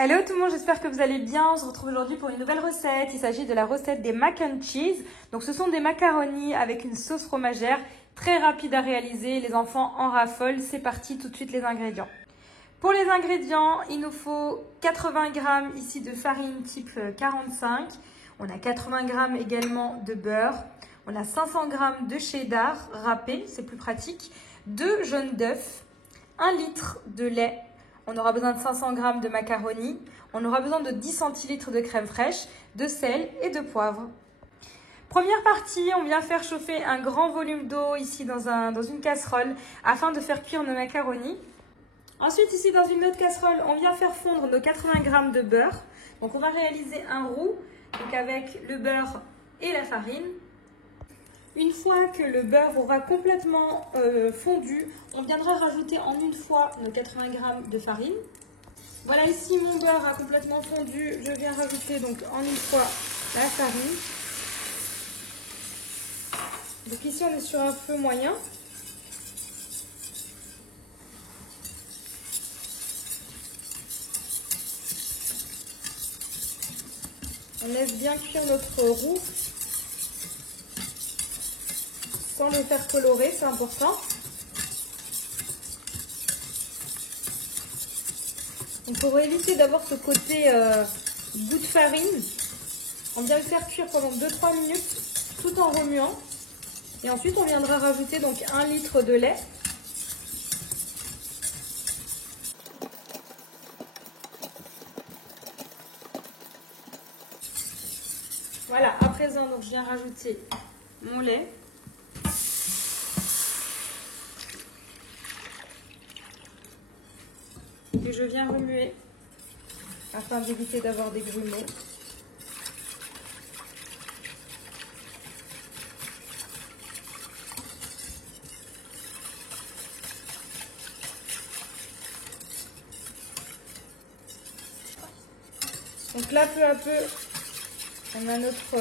Hello tout le monde, j'espère que vous allez bien. On se retrouve aujourd'hui pour une nouvelle recette. Il s'agit de la recette des mac and cheese. Donc ce sont des macaronis avec une sauce fromagère très rapide à réaliser. Les enfants en raffolent. C'est parti, tout de suite les ingrédients. Pour les ingrédients, il nous faut 80 g ici de farine type 45. On a 80 g également de beurre. On a 500 g de cheddar râpé, c'est plus pratique. 2 jaunes d'œufs, 1 litre de lait. On aura besoin de 500 g de macaroni. On aura besoin de 10 centilitres de crème fraîche, de sel et de poivre. Première partie, on vient faire chauffer un grand volume d'eau ici dans une casserole afin de faire cuire nos macaronis. Ensuite, ici dans une autre casserole, on vient faire fondre nos 80 g de beurre. Donc on va réaliser un roux donc avec le beurre et la farine. Une fois que le beurre aura complètement fondu, on viendra rajouter en une fois nos 80 g de farine. Voilà, ici mon beurre a complètement fondu. Je viens rajouter donc en une fois la farine. Donc ici on est sur un feu moyen. On laisse bien cuire notre roux sans le faire colorer, c'est important. Donc pour éviter d'avoir ce côté goût de farine, on vient le faire cuire pendant 2-3 minutes tout en remuant. Et ensuite on viendra rajouter donc 1 litre de lait. Voilà, à présent donc je viens rajouter mon lait. Et je viens remuer afin d'éviter d'avoir des grumeaux. Donc là, peu à peu, on a notre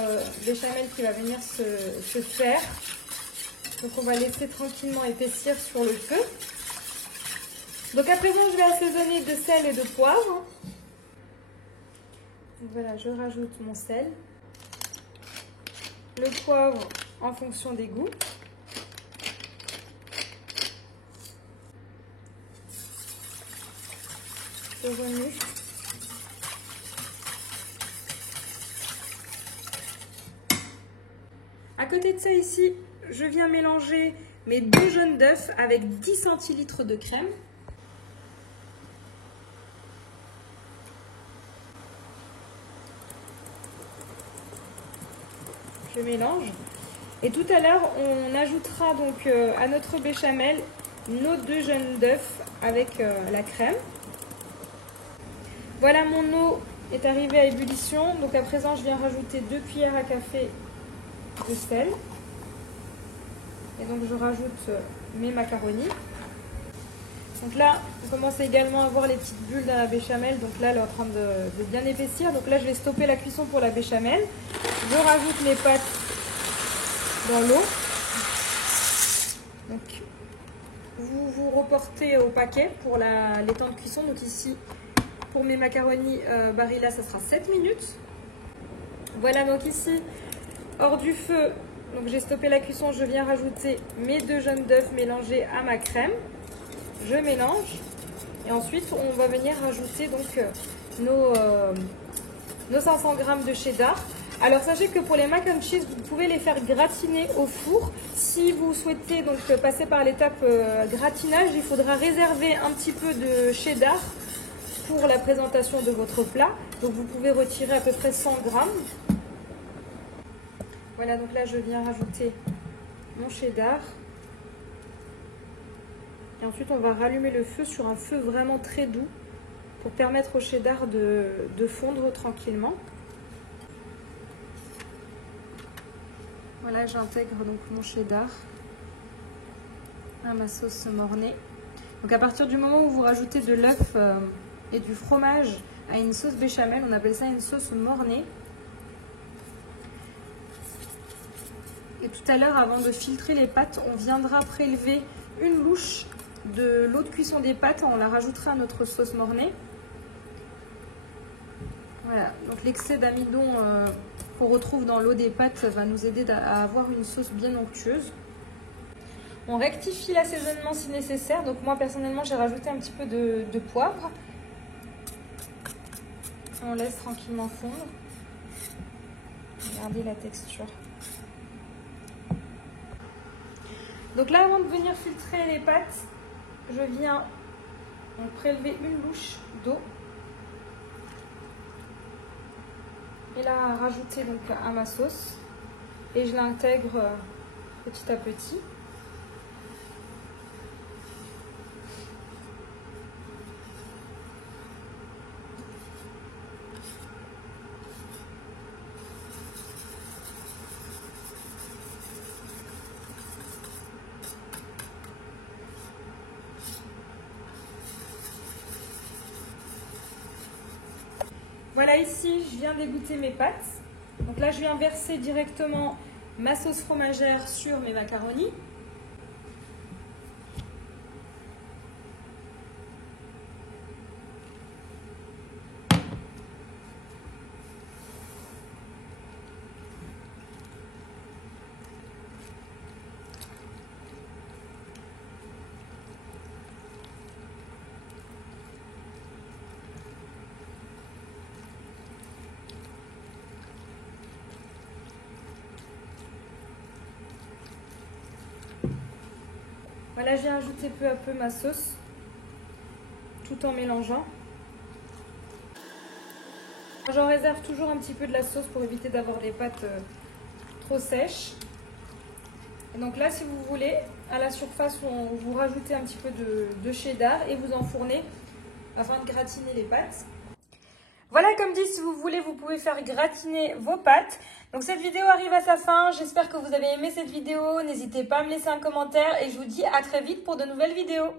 béchamel qui va venir se faire. Donc on va laisser tranquillement épaissir sur le feu. Donc à présent, je vais assaisonner de sel et de poivre. Donc voilà, je rajoute mon sel. Le poivre en fonction des goûts. Je remue. À côté de ça ici, je viens mélanger mes 2 jaunes d'œufs avec 10 centilitres de crème. Je mélange. Et tout à l'heure, on ajoutera donc à notre béchamel nos 2 jaunes d'œufs avec la crème. Voilà, mon eau est arrivée à ébullition. Donc à présent, je viens rajouter 2 cuillères à café de sel. Et donc je rajoute mes macaronis. Donc là, on commence également à voir les petites bulles dans la béchamel. Donc là, elle est en train de bien épaissir. Donc là, je vais stopper la cuisson pour la béchamel. Je rajoute mes pâtes dans l'eau. Donc, vous reportez au paquet pour les temps de cuisson. Donc ici, pour mes macaronis Barilla, ça sera 7 minutes. Voilà, donc ici, hors du feu, donc j'ai stoppé la cuisson. Je viens rajouter mes 2 jaunes d'œufs mélangés à ma crème. Je mélange. Et ensuite, on va venir rajouter donc nos 500 g de cheddar. Alors sachez que pour les mac and cheese, vous pouvez les faire gratiner au four. Si vous souhaitez donc passer par l'étape gratinage, il faudra réserver un petit peu de cheddar pour la présentation de votre plat. Donc vous pouvez retirer à peu près 100 g. Voilà, donc là je viens rajouter mon cheddar. Et ensuite on va rallumer le feu sur un feu vraiment très doux pour permettre au cheddar de fondre tranquillement. Voilà, j'intègre donc mon cheddar à ma sauce mornay. Donc à partir du moment où vous rajoutez de l'œuf et du fromage à une sauce béchamel, on appelle ça une sauce mornay. Et tout à l'heure, avant de filtrer les pâtes, on viendra prélever une louche de l'eau de cuisson des pâtes. On la rajoutera à notre sauce mornay. Voilà, donc l'excès d'amidon qu'on retrouve dans l'eau des pâtes va nous aider à avoir une sauce bien onctueuse. On rectifie l'assaisonnement si nécessaire. Donc moi personnellement j'ai rajouté un petit peu de poivre. On laisse tranquillement fondre. Regardez la texture. Donc là, avant de venir filtrer les pâtes, je viens prélever une louche d'eau et la rajouter donc à ma sauce et je l'intègre petit à petit. Voilà, ici, je viens d'égoutter mes pâtes. Donc là, je viens verser directement ma sauce fromagère sur mes macaronis. Voilà, j'ai ajouté peu à peu ma sauce, tout en mélangeant. J'en réserve toujours un petit peu de la sauce pour éviter d'avoir des pâtes trop sèches. Et donc là, si vous voulez, à la surface, vous rajoutez un petit peu de cheddar et vous enfournez afin de gratiner les pâtes. Voilà, comme dit, si vous voulez, vous pouvez faire gratiner vos pâtes. Donc cette vidéo arrive à sa fin. J'espère que vous avez aimé cette vidéo. N'hésitez pas à me laisser un commentaire et je vous dis à très vite pour de nouvelles vidéos.